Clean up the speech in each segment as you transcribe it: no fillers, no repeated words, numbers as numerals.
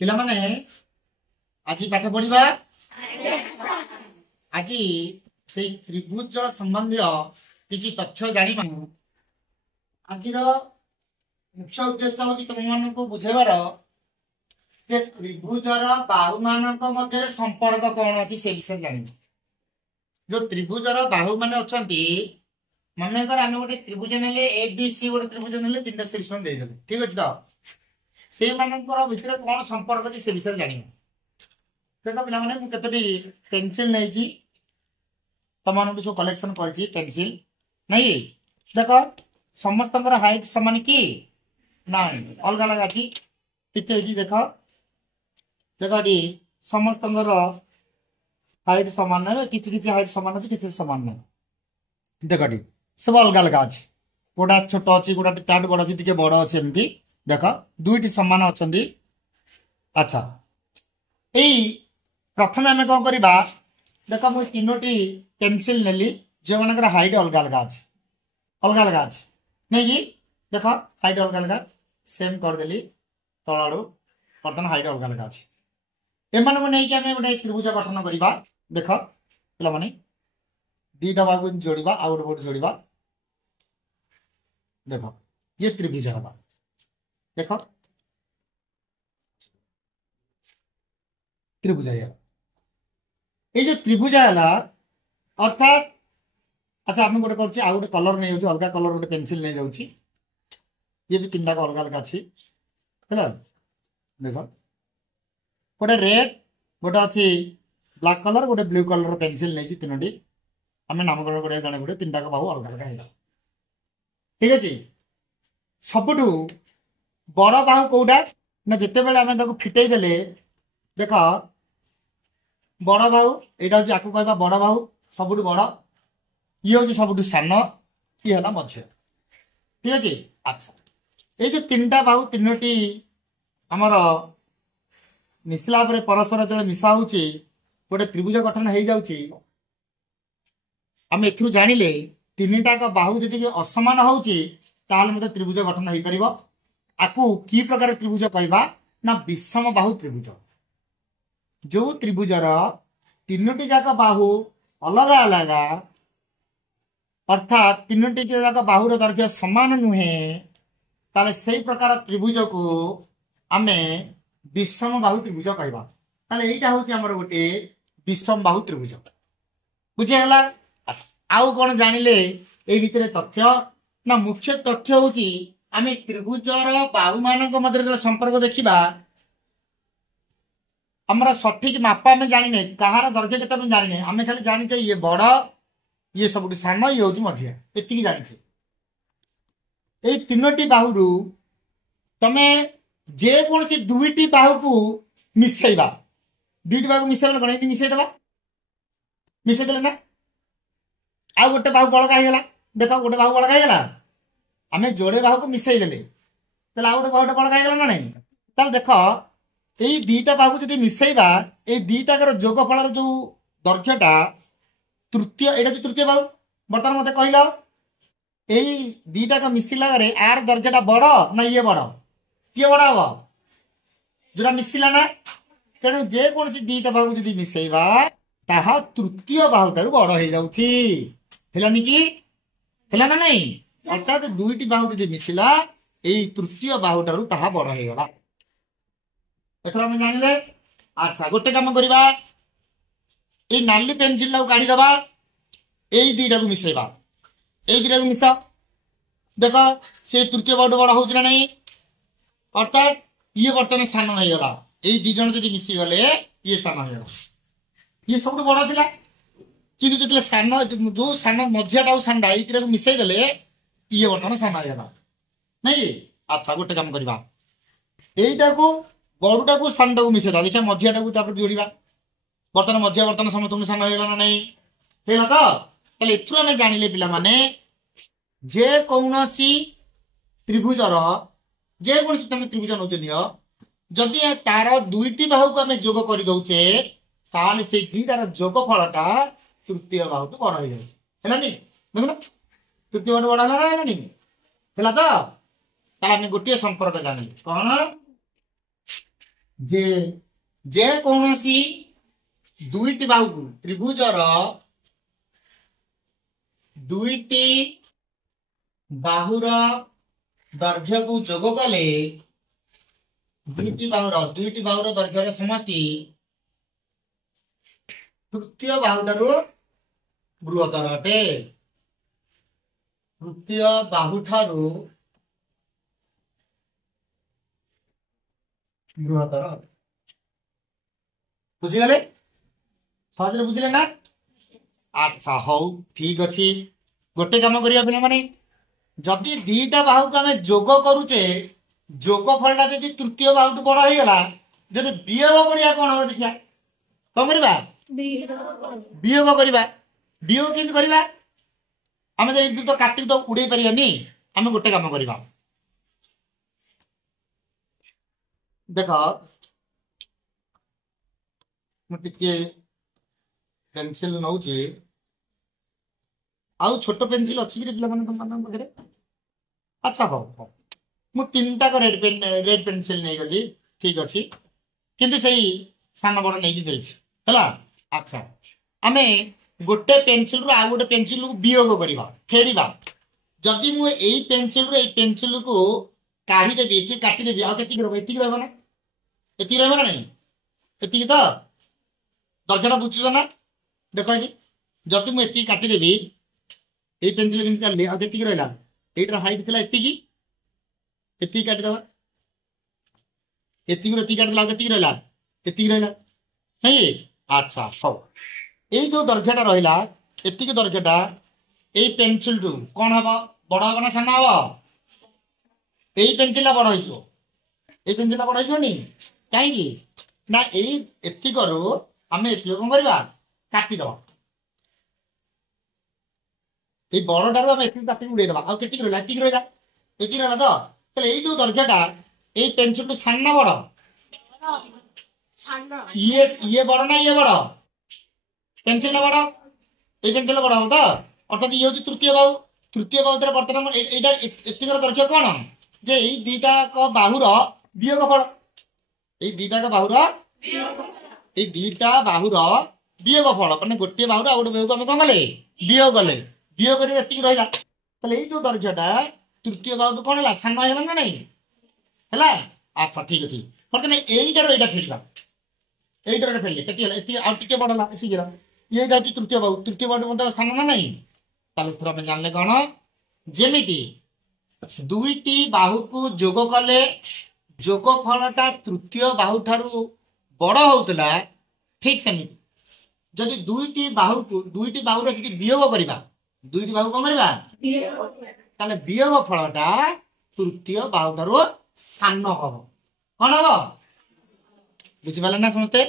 पिला माने आज पाठ पढ़ा आज से त्रिभुज संबंधी किसी तथ्य जानी आज मुख्य उद्देश्य हूँ तुम मान बुझेबार त्रिभुजर बाहु मान मध्य संपर्क कौन अच्छी से विषय जान जो त्रिभुजर बाहु मान अच्छा मनकर आम गोटे त्रिभुज ने ए बी सी गोटे त्रिभुज ने तीन सेक्शन देदेले ठीक अच्छे तो से भितर कौन संपर्क अच्छी से विषय जान देख पे मुझे पेनसिल नहीं तुम सब कलेक्शन कर पेनसिल नहीं देख समस्त हाइट सामान कि ना अलग अलग अच्छी टिके देख देख ये समस्त हाइट सामान ना कि हाइट सामान अच्छे किसी सामान ना देख ये सब अलग अलग अच्छे गोटा छोट अच्छी गोटा ताठ बड़ अच्छी बड़ अच्छे एमती देख दुईट सामान अच्छा अच्छा यही प्रथम आम कौन करवा देख मुझे तीनोटी पेनसिल नेली जो मान हाइट अलग अलग अच्छे नहीं कि देख हाइट अलग अलग सेम करदेली तलू बर्तमान हाइट अलग अलग अच्छे एम को लेकिन आम गोटे त्रिभुज गठन करवा देख पे दीटा भाग जोड़ा आउ गोटे जोड़ा देख ये त्रिभुज हवा देख त्रिभुज ये जो त्रिभुज है अर्थात अच्छा आम गोटे कर गोटे कलर नहीं जाऊँ अलग कलर गोटे पेनसिल नहीं जाऊँ ये भी तीन टाक अलग अलग अच्छी है देख गोटे रेड गोटे अच्छी ब्लैक कलर गोटे ब्लू कलर पेनसिल नहीं तीनो आम नामकरण करा जाने गोटे तीन टाक बाहु अलग अलग है ठीक अच्छे सबुठ बड़ बाहु कौटा ना जिते बड़े आम फिटे देले देख बड़ बाहु यहाँ हूँ आपको कहवा बड़ बाहु सबुठ बड़ ये हूँ सबुठ सान ये है मझ ठीक अच्छे अच्छा ये जो तीन टा बाहु तीनो आमर मिसला परस्पर जो मिसा हो गोटे त्रिभुज गठन हो जाऊँगी आम एथु जानिले तीन टाक बाहु जी असमान होते त्रिभुज गठन हो पार आपको कि प्रकार त्रिभुज कहवा ना विषम बाहु त्रिभुज जो त्रिभुजर तीनोटी जाक बाहु अलग अलग अर्थात तीनोटी जाक बाहुर दैर्घ्य समान नुहे ताले से प्रकार त्रिभुज को आम विषम बाहु त्रिभुज कहवा ताले एटा होची हमर गोटे विषम बाहु त्रिभुज बुझेगला अच्छा आउ कौन जानिले ए भितर तथ्य ना मुख्य तथ्य होची आम त्रिभुजर बाहु मान मध्य संपर्क देखा आमर सठिक माप आम जाने कहार दैर्घ्य के जाने आम खाली जाने ये बड़ ये सब सान ये हूँ मझिया ये जाने ये तीनोटी बाहु तमें जेकोसी दुईटी बाहु को मिसेबा दुईटी बाहु मिसेबा कौन ये मिसेदेवा मिसेदे ना आउ गोटे बाहु बड़का होगा देख गोटे बाहु बड़का होगा आम जोड़े बाहु को मिसेदेले आउ गोटे बाहुटे बड़का होगा ना नहीं ताल देख यही दीटा बाहु जो मिसेबा ये दीटाकर जोगफल जो दैर्घ्यटा तृतीय यहाँ जो तृतीय बाहु बर्तमान मत कहल यही दीटाक मिसिला आर दैर्घ्यटा बड़ ना ये बड़ किए बड़ हम जोड़ा मिसिला ना तेणु जेकोसी दीटा बाहु जो मिसेबा ताहा तृतीय बाहुठार बड़ हो जाऊनी कि है ना नहीं अर्थात दुईटी बाहु जो मिसिला यही तृतीय बाहुठार ताहा बड़ हो गला एथर आम जानिले अच्छा गोटे काम करवा ये नाली पेनसिल काढ़ीदबा यही दीटा को मिसेबा यही दीटा को मिसा देख से तृतीय बाहुट बड़ हो नहीं अर्थात ये बर्तमान सान होगा यही दीज जो मिसीगले ये सान होगा ये सब बड़ था कि जो सान जो सान मझियाटा साना ये मिसईदे ये बर्तमान सान होगा नहीं अच्छा गोटे काम करवा यहीटा को बड़टा को सानटा को मिसेदा देखिए मझियाटा को जोड़ा बर्तमान मझिया बर्तमान समस्त सान होगा ना नहीं है तो एथुर आम जानिले पिला माने जेकोसी त्रिभुजर जेकोसी तुम त्रिभुज नौ जदि तार दुईटी बाहु को आम जोग कर दौचे ताले से दीटार जोगफलटा तृतीय बाहु तो बड़ हो जाए देखना तृतीय बाहु बड़ है तो आम गोटे संपर्क जान कौन जे जे कौनसी दुईटी बाहु को त्रिभुजर दुईटी बाहुर दैर्घ्य को जोग कले दुईटी बाहुर दैर्घ्य समष्टि तृतीय बाहुटारू बृहत्तर अटे। तृतीय बाहुठारू बृहत्तर। बुझीगले सहज बुझिले ना। अच्छा हौ ठीक अच्छी गोटे कम करिया पिला माने जदि दीटा बाहु को आम जोग करुचे जोगफलटा जदि तृतीय बाहुटू बड़ हो गला जदि वियोग करिया कौन हम देखिया कौन करबा वियोग करबा। वियोग केंति करबा आम तो काटी तो उड़े पारियानी आम गोटे काम करबा देख मुझे पेंसिल नौ आउ छोट पेंसिल अच्छी कि पाखे। अच्छा हाँ हाँ मु तीन टाक रेड पेंसिल नहीं गली ठीक अच्छे किंतु से सान बड़ नहीं है। अच्छा आम गोटे पेंसिल रु आउ गोटे पेंसिल को वियोग करवा फेड़ा जदि मुझे पेंसिल रु पेंसिल को काढ़ीदेवी ये काटिदेवी आती रहा ना ये रहा ना नहीं ये तो दर्घटा बुझुच ना देख ये जदि मुझे काटिदेवी ये पेंसिल काटिली आती रहा ये हाइट थी ये काटिदेवा ये काटिदेला आती रहा ये रहा नहीं। अच्छा हाँ ये जो दैर्घ्यटा रहा ये दैर्घ्यटा ये पेंसिल रु कौन हम बड़ हम ना सान हम यही पेंसिल बड़ हो पेंसिल बड़ होनी कहीं ना एतिकू आम एतिक कौन करवा काटिदवा ये बड़टारू आम एतिक काटिक उड़ेदवा आउ के रहा ये रहा तो ये जो दैर्घ्यटा ये पेंसिल टू सान ना बड़ ये बड़ ना ये बड़ पेंसिल ना बड़ ये पेंसिल बड़ हम तो अर्थात ये हूँ तृतीय बाहु बर्तमान एतिकर दैर्घ्य कौन जे ये दीटा बाहुर वियोग फल ये दीटा बाहुर ये दीटा बाहुर वियोग फल मैंने गोटे बाहुर आ गोटे बाहु आम कौन कले वियोग कले वियोग कर रहा ये जो दैर्घ्यटा तृतीय बाहु कौन है सान है ना नहीं है। अच्छा ठीक अच्छे बर्तमान यहीटार यहाँ फेरला यहीटार फेरले के आगे बढ़ला ये जाती तृतीय बाहु मतलब सान ना नहीं थोड़ा आम जाने कौन जमीती दुईटी बाहु को जोग कले जोगफलटा तृतीय बाहु ठारू बड़ होता ठीक सेमती जदि दुईटी बाहुर जी वियोग करवा दुईटी बाहु कौन करवा वियोग फलटा तृतीय बाहु ठारू सान हम कौन हम बुझिपारे ना समस्ते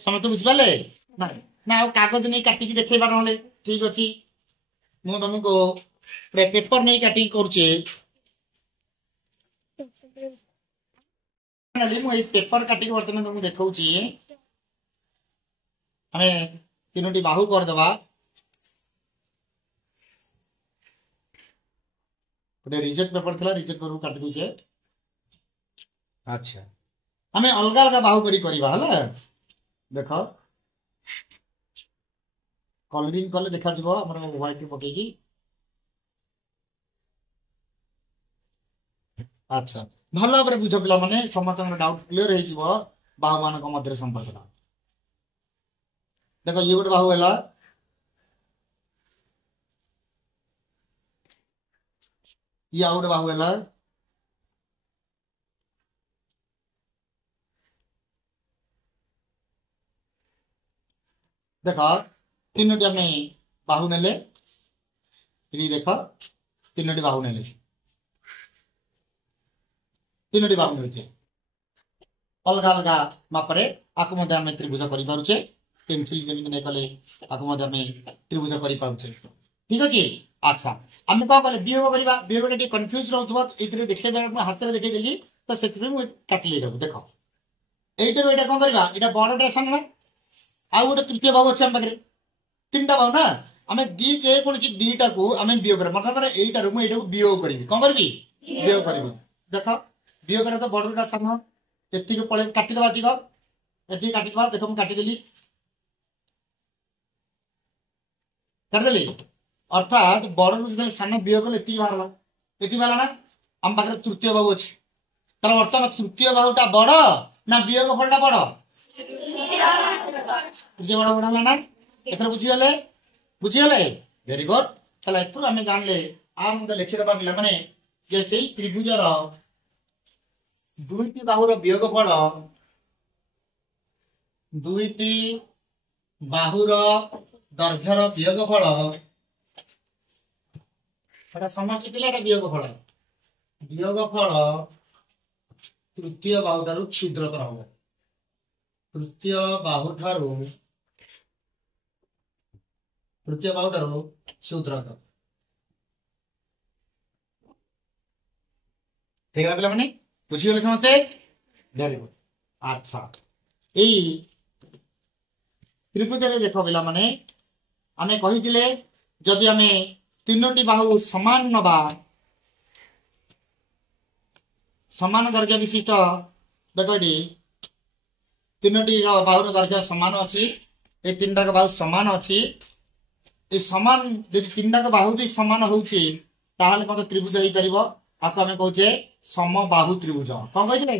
समस्ते बुझिपारे ना कागज नहीं काटिकी देखेबा ना ठीक अच्छे मु तुमको पेपर नहीं काटिकी करुचे मुझे पेपर काटिक बर्तमान तुमको देखा आम तीनो बाहु करदे गोटे रिजेक्ट पेपर था रिजेक्ट पेपर काटी दूचे। अच्छा आम अलग अलग बाहु करवा है देख कलरिंग कले देखा व्हाइट पकईकी। अच्छा भल भाव बुझ पिला माने समस्त डाउट क्लीयर हो बाहु मान मध्य संपर्क देख ये गोटे बाहु है ये आउ गोटे बाहु है देख तीनो आम बाहु ने देख तीनो बाहु ने तीनो बाहु मिलूचे अलग अलग मापे आपको आम त्रिभुज करें पेनसिल जमी नहीं कले आपको त्रिभुज करें ठीक अच्छे। अच्छा आम कौन कले वियोग करवा वियोग कन्फ्यूज रोथो ये देखे हाथ में देखी तो से काटिली देख यहीटर यहाँ कौन करवा यहाँ बड़टा सान ना आउ गोटे तृतीय बाहु अच्छे आम पाखे तीन टा बाहु ना आम दी जेकोसी दीटा को आम वियोग कर मतलब यहीटार मुझे वियोग करी कौन करी वियोग करी देख वियोग तो बड़टा सान एतिक पळे काटी दबा जिग एति काटी दबा देखो हम काटी देली काट देली अर्थात बड़ रु जदि सान वियोग कले एति बाहरला एति बाहरला ना हम पाखरे तृतीय बाहु अछि तार वर्तमान तृतीय बाहुटा बड़ ना वियोग फलटा बड़ तृतीय बड़ बड़ ना एथर बुझी गले वेरी गुड तले एथर हमें जानले आ मुंडे लिखि दबा पिला माने जे सेही त्रिभुजर दुईटी बाहुर वियोगफल दुईटी बाहुर दैर्घ्यर वियोगफल एटा समष्टि थिला एटा वियोगफल तृतीय बाहुठारु क्षुद्रतर हबो तृतीय बाहुठारु क्षुद्रतर ठीक है पिला माने बुझी गले समस्ते वेरी गुड अच्छा एई त्रिभुज रे देखो पिला माने आमे कहिथिले जदि आमे तीनोटी बाहु समान नबा समान दैर्घ्य विशिष्ट देखो एटी तीनोटी बाहुर दैर्घ्य समान अछि ए तीनटा का बाहु समान अछि ए समान यदि तीनटा का बाहु भी समान होउछि ताहाले मते त्रिभुज हेई परिबो आको आमे कहूचे समबाहु त्रिभुज कौन कहिथिले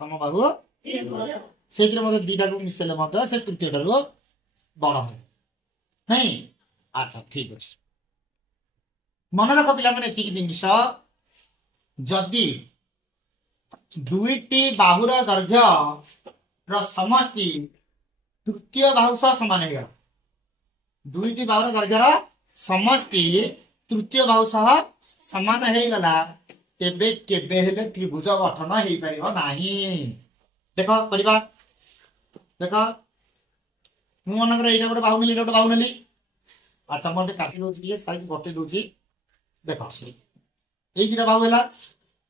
समबाहु त्रिभुज सेतिर मते दीटा को मिसेले मते से तृतीयटारो बड़ हो नहीं अच्छा ठीक अछि मन रख पिला माने एतिक जिनिस जदि दुईटी बाहुर दैर्घ्य र समष्टि तृतीय बाहु सह समान हेगा दुईटी बाहुर दैर्घ्य र समष्टि तृतीय बाहु सह समान हे गला तेबे केबे हेले त्रिभुज गठन हेई परिबो नाही देखो परिबा देखो मु मनकर एटा गोटे बाहु नेली एटा गोटे बाहु नेली अच्छा मोटे काटी दउची दिए साइज बते दउची देखो एई दिटा बाहु हेला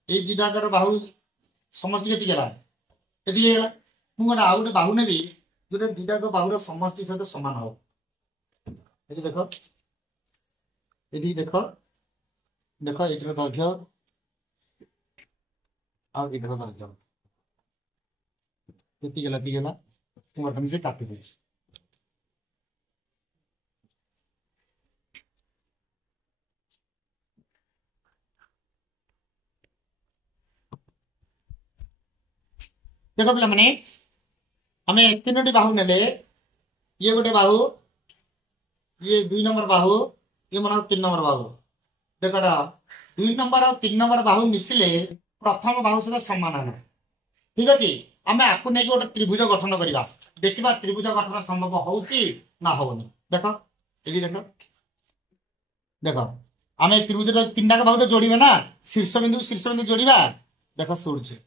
एई दिटा कर बाहु समष्टि केति गेला एति गेला मु गोटे आ गोटे बाहु नेबी जोटे दिटा को बाहुर समष्टि सहित समान हो एति देखो एति देखो देखो एटर दैर्घ्य आ एटर दैर्घ्य केति गेला मु वर्तमान से काटी देछि देखो पिला माने हमें तीनोटी बाहु नेले ये गोटे बाहु ये 2 नंबर बाहु ये मन 3 नंबर बाहु देखा 2 नंबर और 3 नंबर बाहु मिसिले प्रथम बाहु सहित समान है ठीक अच्छे आम आपको नहीं गोटे त्रिभुज गठन करवा देखा त्रिभुज गठन संभव होउची ना होनी देख ये देख आम त्रिभुज 3टा बाहु तो जोड़े ना शीर्ष बिंदु जोड़वा देख सूर्य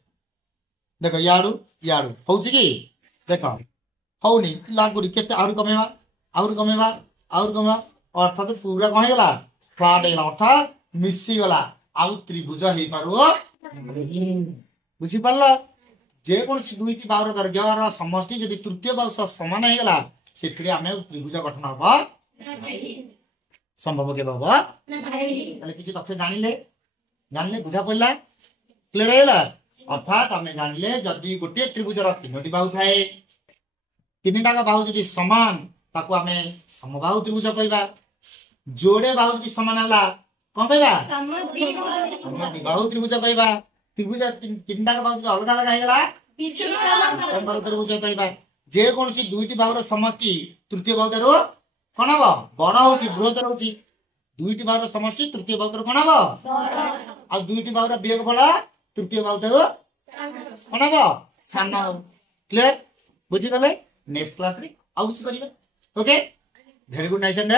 देख याड़ू याड़ू हूँ कि देख हौनी लागुरी के कमेवा अर्थात पूरा कौन होगा फ्लाट होगा अर्थात मिसीगला आउ त्रिभुज हो पार बुझीपार जेकोसी दुईटी बाहुर दैर्घ्यर समष्टि जब तृतीय बाहु सह समान होगा से त्रिभुज गठन हम संभव के किसी तथ्य जानिले बुझा पड़ा क्लियर है अर्थात आम जानिले जदि गोटे त्रिभुजर तीनोटी बाहु थाए तीनटा बाहु जदि समान ताको आम समबाहु त्रिभुज कहवा जोड़े बाहु जदि समान है कौन कहवा समबाहु त्रिभुज कहवा त्रिभुज तीनटा बाहु जदि अलग अलग होगा समबाहु त्रिभुज कहवा जेकोसी दुईटी बाहुर समष्टि तृतीय बाहुटार कौन हम बड़ हो बृहत्तर हो दुईटी बाहुर समष्टि तृतीय बाहुटार कौन हम आ दुईटी बाहुर वियोगफल तृतीय बाहुटार कौन हम सान क्लियर बुझीगले नेक्स्ट क्लास रे आउ किसी करिवे okay very good nice and